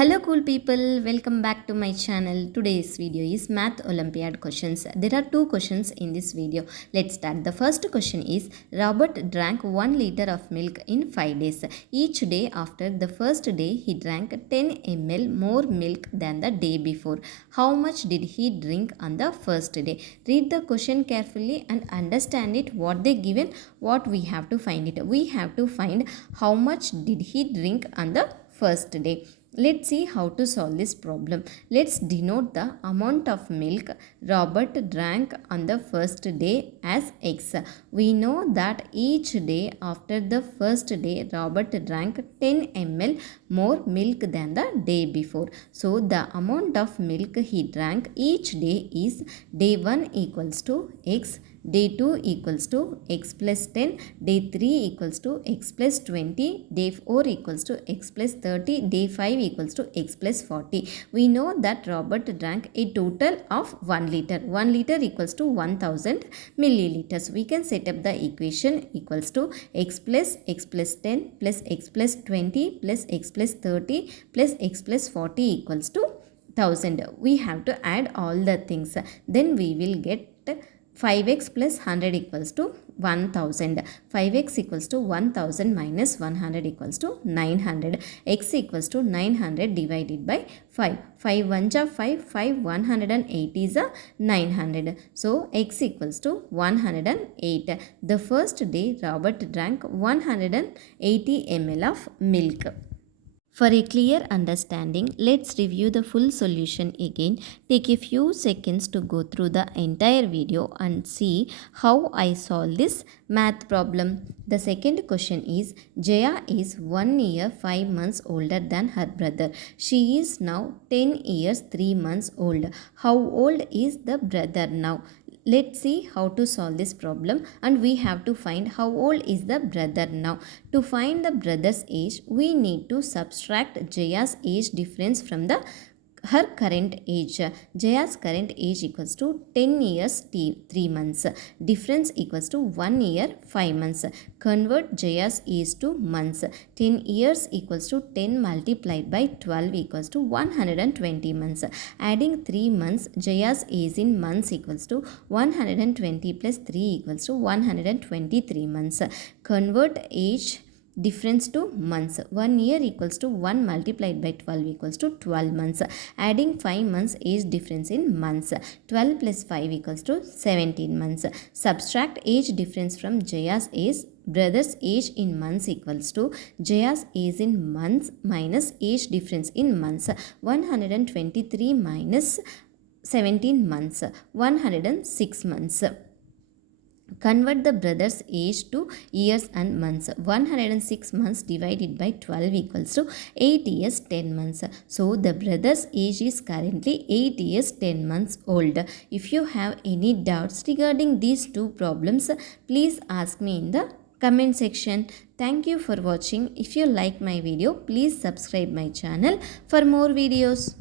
Hello cool people, welcome back to my channel. Today's video is Math Olympiad questions. There are two questions in this video. Let's start. The first question is, Robert drank 1 liter of milk in 5 days. Each day after the first day he drank 10 ml more milk than the day before. How much did he drink on the first day? Read the question carefully and understand it. What they given, what we have to find it. We have to find how much did he drink on the first day. Let's see how to solve this problem. Let's denote the amount of milk Robert drank on the first day as X. We know that each day after the first day Robert drank 10 ml more milk than the day before. So the amount of milk he drank each day is day 1 equals to X, day 2 equals to x plus 10, day 3 equals to x plus 20, day 4 equals to x plus 30, day 5 equals to x plus 40. We know that Robert drank a total of 1 liter. 1 liter equals to 1000 milliliters. We can set up the equation equals to x plus 10 plus x plus 20 plus x plus 30 plus x plus 40 equals to 1000. We have to add all the things. Then we will get 5x plus 100 equals to 1000. 5x equals to 1000 minus 100 equals to 900. X equals to 900 divided by 5. 5 1 ja 5. 5 108 is a 900. So x equals to 108. The first day Robert drank 180 ml of milk. For a clear understanding, let's review the full solution again. Take a few seconds to go through the entire video and see how I solve this math problem. The second question is, Jaya is 1 year 5 months older than her brother. She is now 10 years 3 months old. How old is the brother now? Let's see how to solve this problem, and we have to find how old is the brother now. To find the brother's age, we need to subtract Jaya's age difference from her current age. Jaya's current age equals to 10 years 3 months. Difference equals to 1 year 5 months. Convert Jaya's age to months. 10 years equals to 10 multiplied by 12 equals to 120 months. Adding 3 months, Jaya's age in months equals to 120 plus 3 equals to 123 months. Convert age difference to months. 1 year equals to 1 multiplied by 12 equals to 12 months. Adding 5 months age difference in months. 12 plus 5 equals to 17 months. Subtract age difference from Jaya's age. Brother's age in months equals to Jaya's age in months minus age difference in months. 123 minus 17 months. 106 months. Convert the brother's age to years and months. 106 months divided by 12 equals to 8 years 10 months. So the brother's age is currently 8 years 10 months old. If you have any doubts regarding these two problems, please ask me in the comment section. Thank you for watching. If you like my video, please subscribe my channel for more videos.